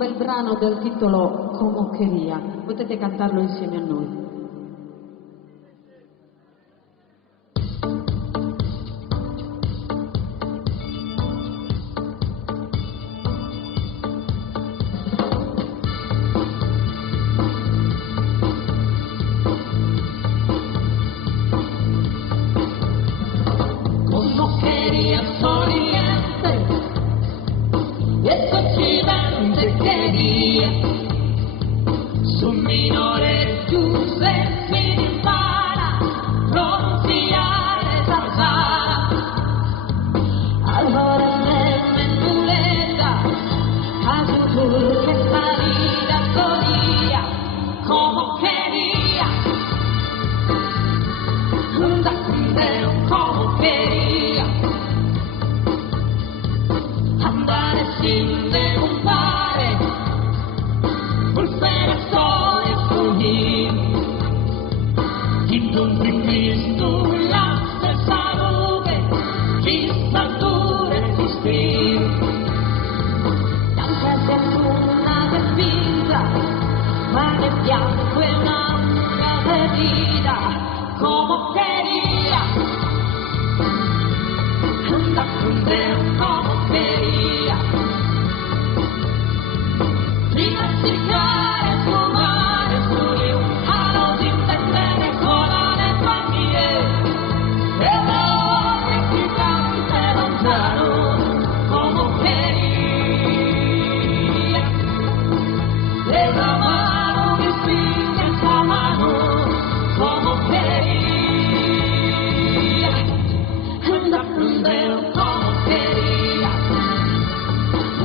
bel brano del titolo Como Quería. Potete cantarlo insieme a noi. Su minore Giuseppe mi impara, pronziare Tarzana. Allora me mentuleta, a su que salida solía, como quería, un dacundeo como quería, andare sin debuntare, pulsare storie fugir, in un Cristo la stessa nube, chissà dure esistir, anche se una despinta, ma ne piango e una perdida, como quería, anda con te como quería, dimenticare il suo mare fluiu, a non intendere con le famiglie, e l'amore che canta lontano, como quería, e la mano che spinge in sua mano, como quería, anda con te como quería,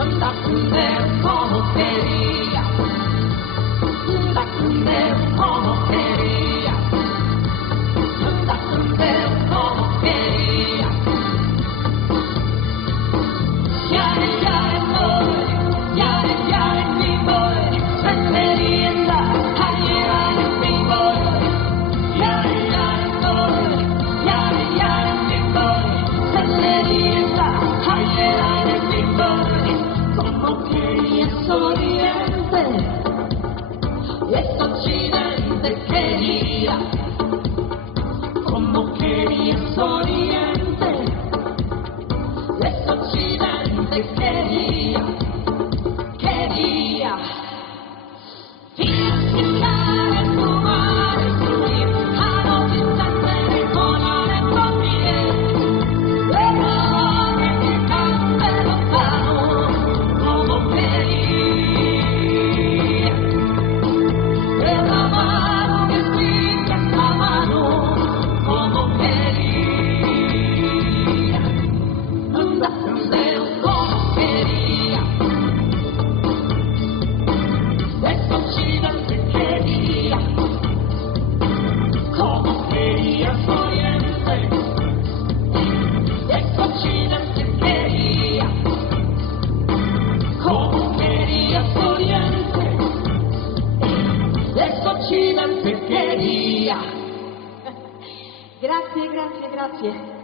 anda con te como quería, anda con te como quería, anda con te como quería. Chiare noi, chiare mi voi, senterienda, chiare mi voi, chiare noi, chiare mi voi, senterienda, chiare mi voi, como querías oriente, este occidente quería, como querías oriente, este occidente quería, quería, dimenticare il tuo mare fluir, a non intendere con le famiglie, e l'amore che canta lontano, como quería, e la mano che spinge esta mano, como quería, anda con te como quería, este occidente quería, como querías oriente, este occidente quería, como querías oriente, este occidente quería. Grazie, grazie, grazie.